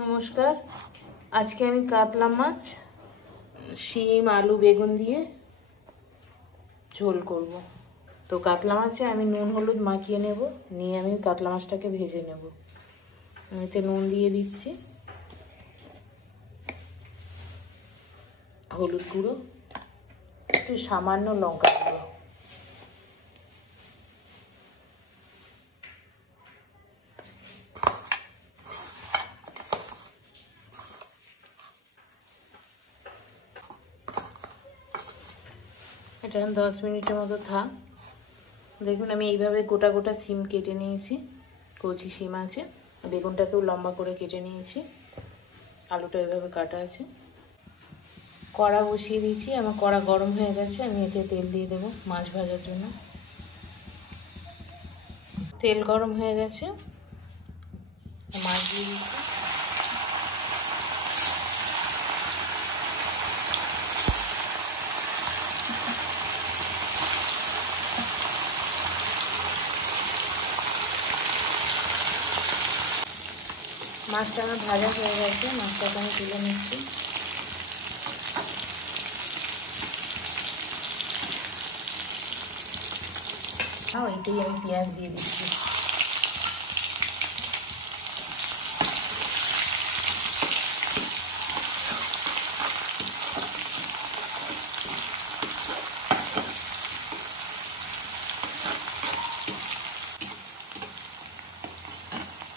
নমস্কার। আজকে আমি কাতলা মাছ শিম আলু বেগুন দিয়ে ঝোল করব। তো কাতলা মাছে আমি নুন হলুদ মাখিয়ে নেব, নিয়ে আমি কাতলা মাছটাকে ভেজে নেব। এতে নুন দিয়ে দিচ্ছি, হলুদ গুঁড়ো, একটু সামান্য লঙ্কা গুঁড়ো। এটা 10 মিনিটের মতো থাক। দেখুন আমি এইভাবে গোটা গোটা শিম কেটে নিয়েছি, কচি শিম আছে। বেগুনটাকেও লম্বা করে কেটে নিয়েছি, আলুটা এভাবে কাটা আছে। কড়া বসিয়ে দিয়েছি, আমার কড়া গরম হয়ে গেছে। আমি এতে তেল দিয়ে দেবো মাছ ভাজার জন্য। তেল গরম হয়ে গেছে, মাছ দিয়ে দিচ্ছি। মাছটা আমার ভাজা হয়ে গেছে, মাছটাকে আমি তুলে নিচ্ছি। এটাই আমি পেঁয়াজ দিয়ে দিচ্ছি।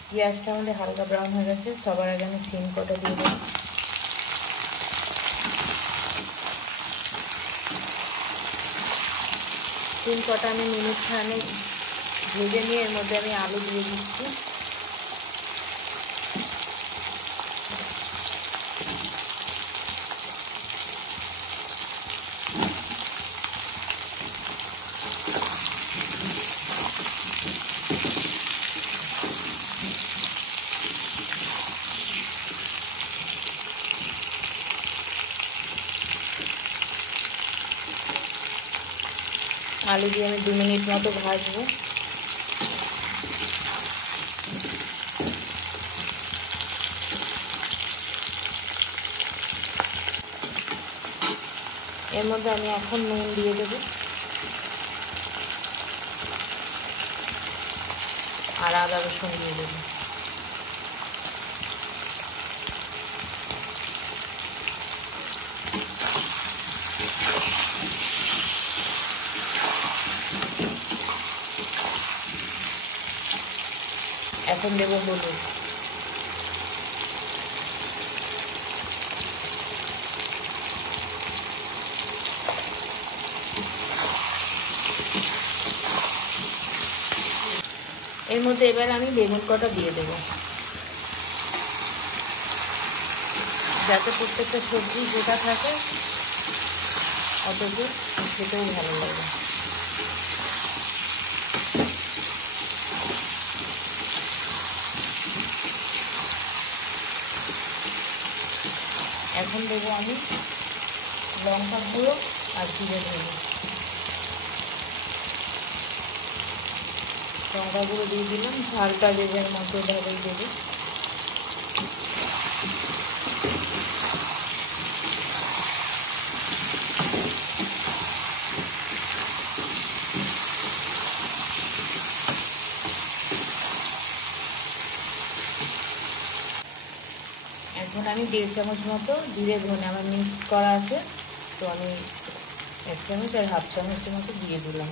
পেঁয়াজটা আমাদের হালকা ব্রাউন হয়ে গেছে, সবার আগে আমি শিম কটা দিয়ে দেবো। শিম কটা আমি মিনিট খানে ভেজে নিয়ে এর মধ্যে আমি আলু দিয়ে দিচ্ছি। আলু দিয়ে আমি 2 মিনিট মতো ভাজবো। এর মধ্যে আমি এখন নুন দিয়ে দেবো আর আদা রসুন দিয়ে দেবো। এখন দেবো হলুদ। এর মধ্যে এবার আমি বেগুন কটা দিয়ে দেব, যাতে প্রত্যেকটা সবজি গোটা থাকে, অথচ খেতেও ভালো লাগে। এখন দেবো আমি লঙ্কা গুঁড়ো আর জিরে গুঁড়ো। লঙ্কা গুঁড়ো দিয়ে দিলাম, ঝালটা যেটার মতো ভাবেই দেবো। এখন আমি 1.5 চামচ মতো জিরে ধনে আমার মিক্স করা আছে, তো আমি 1 চামচ আর 1/2 চামচের মতো দিয়ে দিলাম।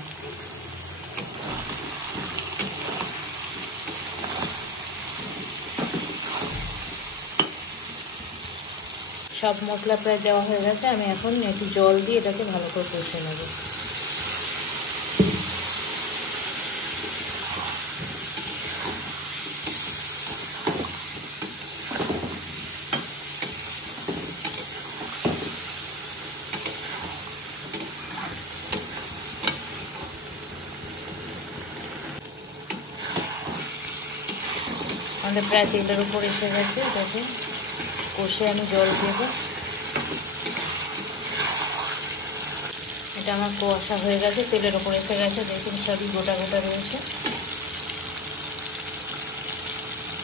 সব মশলা প্রায় দেওয়া হয়ে গেছে, আমি এখন একটু জল দিয়ে এটাকে ভালো করে কষে নেব। আমাদের প্রায় তেলের উপর এসে গেছে, এটাকে কষে আমি জল দেব। এটা আমার কষা হয়ে গেছে, তেলের উপর এসে গেছে, দেখুন সবই গোটা গোটা রয়েছে।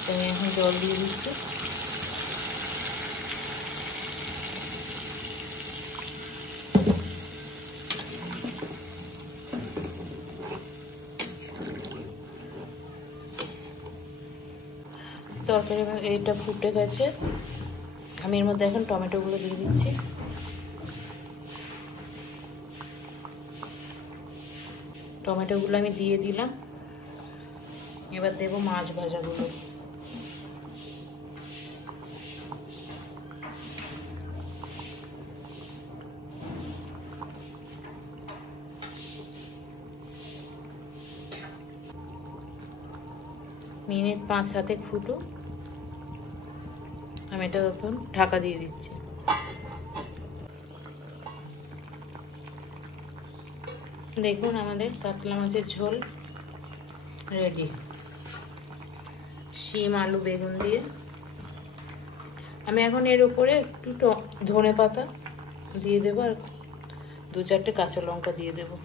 তো আমি এখন জল দিয়ে দিচ্ছি। তরকারি এটা ফুটে গেছে, আমি এর মধ্যে এখন টমেটোগুলো দিয়ে দিচ্ছি। টমেটোগুলো আমি দিয়ে দিলাম। এবার দেবো মাছ ভাজাগুলো। মিনিট 5-7 ফুটুক, আমি এটা তখন ঢাকা দিয়ে দিচ্ছি। দেখুন আমাদের কাতলা মাছের ঝোল রেডি, শিম আলু বেগুন দিয়ে। আমি এখন এর উপরে একটু ধনে পাতা দিয়ে দেবো আর 2-4টে কাঁচা লঙ্কা দিয়ে দেবো।